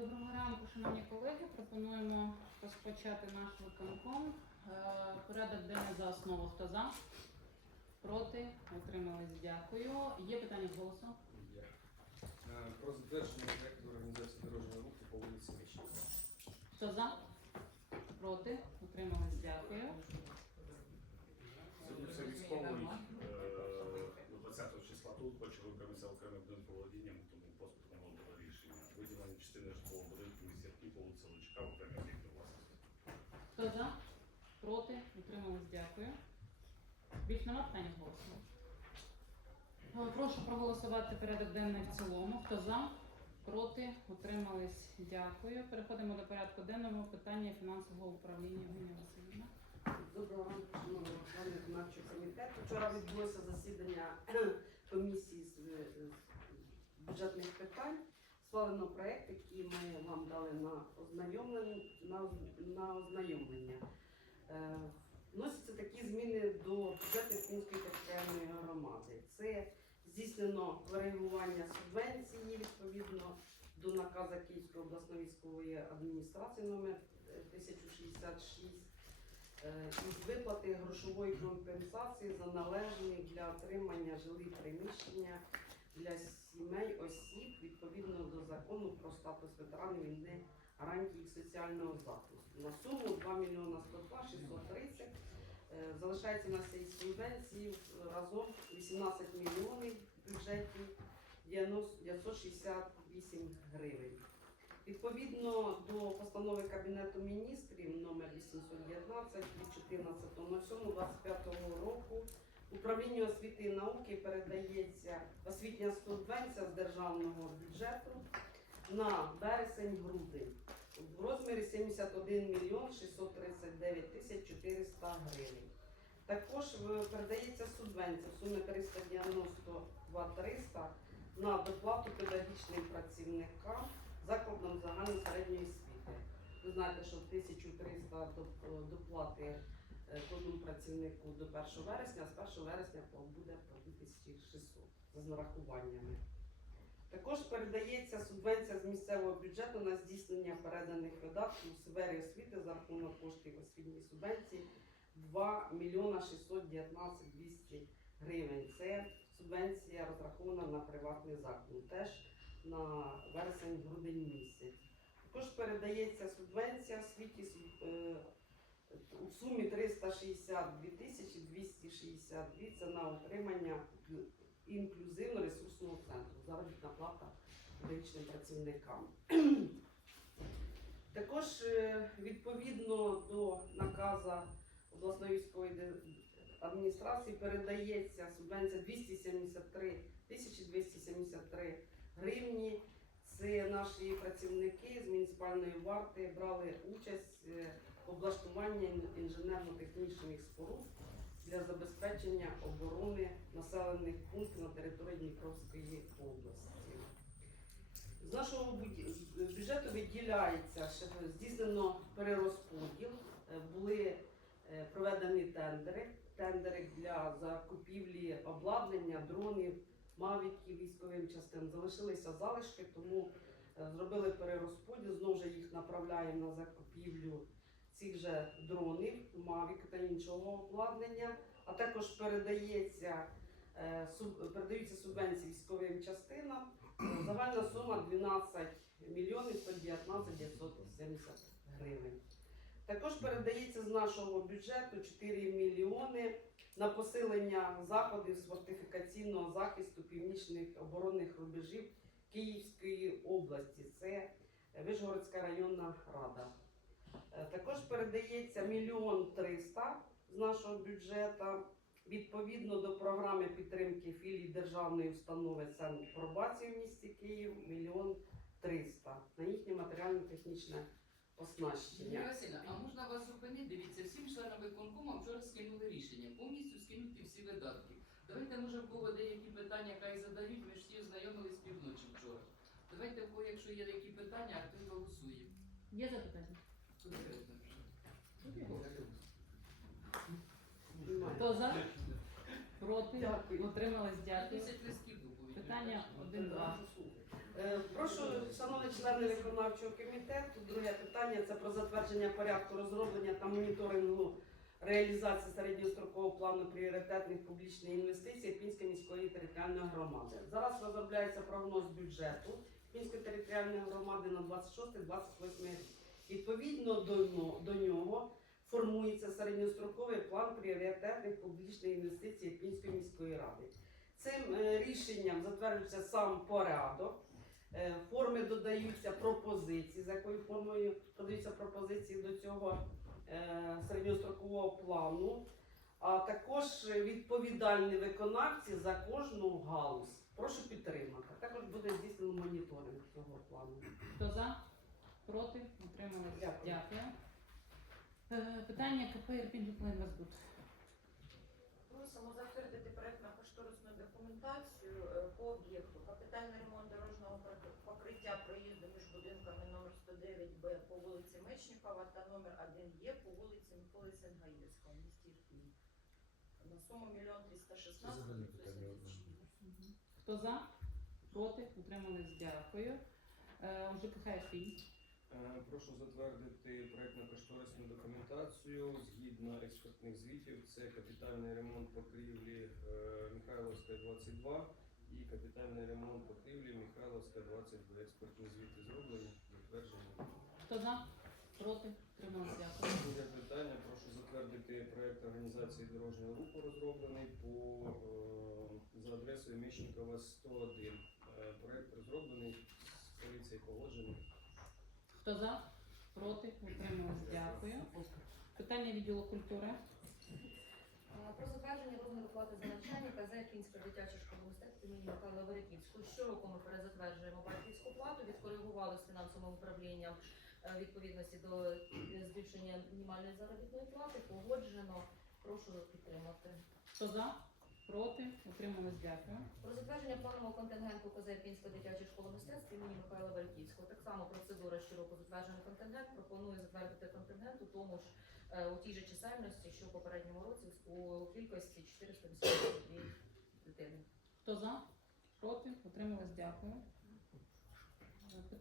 Доброго ранку, шановні колеги. Пропонуємо розпочати наш виконком. Е, Порядок денний за основу. Хто за? Проти? Утримались? Дякую. Є питання з голосу? Є. Е, Про затвердження проекту організації дорожнього руху по вулиці Мищенка. Хто за? Проти? Утримались? Дякую. Це військовий е, до 20 числа тут хоче виконатися окремим будинку володінням, тому поспіхом було рішення. Виділення частини місті по Лучка, окремий об'єкт власності. Хто за? Проти? Утримались? Дякую. Більш нема питань голосу? Е, Прошу проголосувати порядок денний в цілому. Хто за? Проти? Утримались? Дякую. Переходимо до порядку денного питання фінансового управління. Євгенія Васильівна. Доброго ранку, шановні члени виконавчого комітету. Вчора відбулося засідання комісії з бюджетних питань. Схвалено проект, який ми вам дали на ознайомлення. На, на ознайомлення. Е, Вносяться такі зміни до бюджету Київської територіальної громади. Це здійснено коригування субвенції відповідно до наказу Київської обласної військової адміністрації номер е, 1066 е, із виплати грошової компенсації за належні для отримання жилих приміщення для сімей осіб відповідно до закону про статус ветеранів війни, гарантії їх соціального захисту. На суму 2 мільйона 102 630 Е, Залишається на цій субвенції разом 18 мільйонів в бюджеті 90 968 гривень. Відповідно до постанови Кабінету міністрів номер 819 від 14.07.25 року управлінню освіти і науки передається освітня субвенція з державного бюджету на вересень-грудень в розмірі 71 мільйон 639 тисяч 400 гривень. Також передається субвенція в сумі 392 300 на доплату педагогічним працівникам закладам загальної середньої освіти. Ви знаєте, що 1300 доп- доплати кожному працівнику до 1 вересня, а з 1 вересня буде по 2600 за нарахуваннями. Також передається субвенція з місцевого бюджету на здійснення переданих видатків у сфері освіти за рахунок коштів освітньої субвенції 2 мільйона 619 200 гривень. Це субвенція розрахована на приватний заклад, теж на вересень-грудень місяць. Також передається субвенція е, у сумі 362 тисячі 262 це на отримання інклюзивно-ресурсного центру, заробітна плата педагогічним працівникам. Також е, відповідно до наказу обласної військової адміністрації передається субвенція 273 тисячі 273 гривні. Це наші працівники з муніципальної варти брали участь ін- інженерно-технічних споруд для забезпечення оборони населених пунктів на території Дніпровської області. З нашого бюджету виділяється, що здійснено перерозподіл, е, були е, проведені тендери, тендери для закупівлі обладнання, дронів, мавіків військовим частинам. Залишилися залишки, тому е, зробили перерозподіл, знову ж їх направляємо на закупівлю цих же дронів, мавік та іншого обладнання, а також передається, е, передаються субвенції військовим частинам. Загальна сума 12 мільйонів 119 970 гривень. Також передається з нашого бюджету 4 мільйони на посилення заходів з фортифікаційного захисту північних оборонних рубежів Київської області. Це Вишгородська районна рада. Е, Також передається мільйон триста з нашого бюджету відповідно до програми підтримки філій державної установи Центр пробації в місті Київ мільйон триста на їхнє матеріально-технічне оснащення. Васильівна, а можна вас зупинити? Дивіться, всім членам виконкому вчора скинули рішення, повністю скинути всі видатки. Давайте, може, в кого деякі питання хай задають, ми ж всі ознайомились півночі вчора. Давайте, в кого, якщо є які питання, а то й голосуємо. Є запитання? Хто за? Проти? Дякую. Утримались? Дякую. 10 листків доповідь. Питання один-два. Е, Прошу, шановні члени виконавчого комітету, друге питання це про затвердження порядку розроблення та моніторингу реалізації середньострокового плану пріоритетних публічних інвестицій Пінської міської територіальної громади. Зараз розробляється прогноз бюджету Пінської територіальної громади на 26-28 рік. Відповідно до, до нього формується середньостроковий план пріоритетних публічних інвестицій Пінської міської ради. Цим е, рішенням затверджується сам порядок. Е, Форми додаються пропозиції, за якою формою подаються пропозиції до цього е, середньострокового плану, а також відповідальні виконавці за кожну галузь. Прошу підтримати. Також буде здійснено моніторинг цього плану. Хто за? Проти? Утримались? Дякую. Дякую. Е, Питання КП «Ірпінь-Житлоінвестбуд». Просимо затвердити проектно-кошторисну документацію е, по об'єкту. Капітальний ремонт дорожнього пок- покриття проїзду між будинками номер 109Б по вулиці Мечникова та номер 1Е по вулиці Миколи Сенгаївського в місті Ірпінь. На суму 1 316 Мгм. Хто за? Проти? Утримались? Дякую. Е, ЖКХ «Ірпінь». Е, Прошу затвердити проєктно-кошторисну документацію згідно експертних звітів. Це капітальний ремонт покрівлі е, Михайловська 22 і капітальний ремонт покрівлі Михайловська 22. Експертні звіти зроблені, затверджені. Хто за? Проти? Дякую. Друге питання. Прошу затвердити проєкт організації дорожнього руху розроблений по е, за адресою Міщенкова 101. Е, Проєкт розроблений з поліцією погоджений. Хто за? Проти? Утримались? Дякую. Питання відділу культури. Про затвердження розміру плати за навчання КЗ Кінська дитяча школа мистецтв імені Михайла Веретівського. Щороку ми перезатверджуємо батьківську плату, відкоригували з фінансовим управлінням е, відповідності до е, збільшення мінімальної заробітної плати. Погоджено. Прошу підтримати. Хто за? Проти? Утримались? Дякую. Про затвердження планового контингенту Козепінської дитячої школи мистецтв імені Михайла Вальківського. Так само процедура щороку затверджений контингент. Пропоную затвердити контингент у тому ж е, у тій же чисельності, що в попередньому році у кількості 482 дитини. Хто за? Проти? Утрималось, Дякую.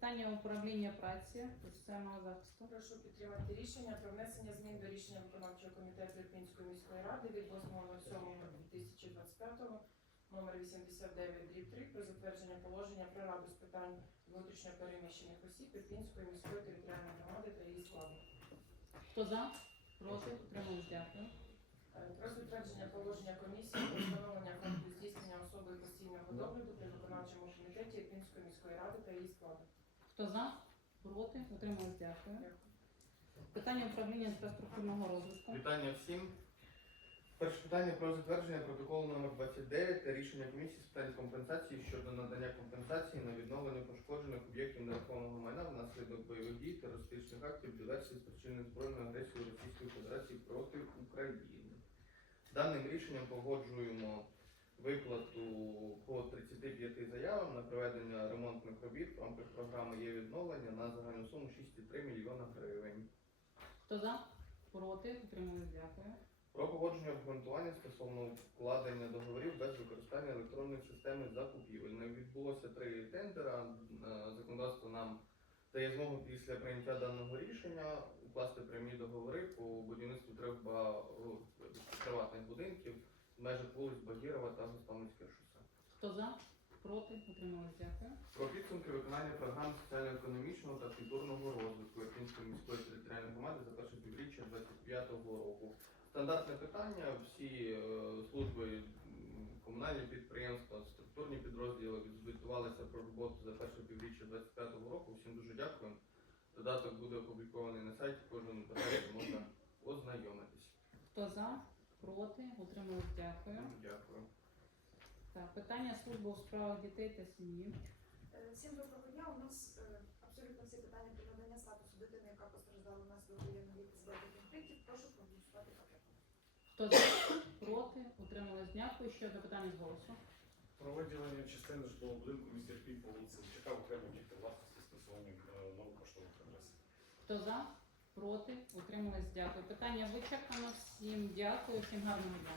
Питання управління праці соціального захисту. Прошу підтримати рішення про внесення змін до рішення виконавчого комітету Ірпінської міської ради від 8.07.2025 номер 89 дріб 3 про затвердження положення про раду з питань внутрішньо переміщених осіб Ірпінської міської територіальної громади та її складу. Хто за? Проти? Утримались? Дякую. Е, Про затвердження положення комісії про встановлення фонду здійснення особи постійного догляду при виконавчому комітеті Ірпінської міської ради та її складу. Хто за? Проти? Утримались? Дякую. Питання управління інфраструктурного розвитку. Вітання всім. Перше питання про затвердження протоколу номер 29 та рішення комісії з питань компенсації щодо надання компенсації на відновлення пошкоджених об'єктів нерухомого майна внаслідок бойових дій, терористичних актів, диверсій, спричинених збройною агресією Російської Федерації проти України. Даним рішенням погоджуємо виплату по 35 заявам на проведення ремонтних робіт в рамках програми є відновлення на загальну суму 6,3 мільйона гривень. Хто за? Проти? Утримались? Дякую. Про погодження обґрунтування стосовно вкладення договорів без використання електронної системи закупівель. Не відбулося три тендера. Е, Законодавство нам дає змогу після прийняття даного рішення укласти прямі договори по будівництву трьох ба- о, приватних будинків в межах вулиць Багірова та Гостомельське шосе. Хто за? Проти? Утримались? Дякую. Про підсумки виконання програм соціально-економічного та культурного розвитку Ірпінської міської територіальної громади за перше півріччя 2025 року. Стандартне питання. Всі е, служби, комунальні підприємства, структурні підрозділи відзвітувалися про роботу за перше півріччя 2025 року. Всім дуже дякую. Додаток буде опублікований на сайті. Кожен бажаючий можна ознайомитись. Хто за? Проти? Утримались? Дякую. Дякую. Так, питання служби у справах дітей та сім'ї. Е, Всім доброго дня. У нас е, абсолютно всі питання про надання статусу дитини, яка постраждала внаслідок воєнних дій та збройних конфліктів. Прошу проголосувати пакетом. Хто за? Проти? Утримались? Дякую. Ще одне питання з голосу. Про виділення частини житлового будинку місті Ірпінь по вулиці Личака окремо об'єкти власності посиланням е, поштових адрес. Хто за? Проти? Утримались? Дякую. Питання вичерпано. Всім дякую. Всім гарного дня.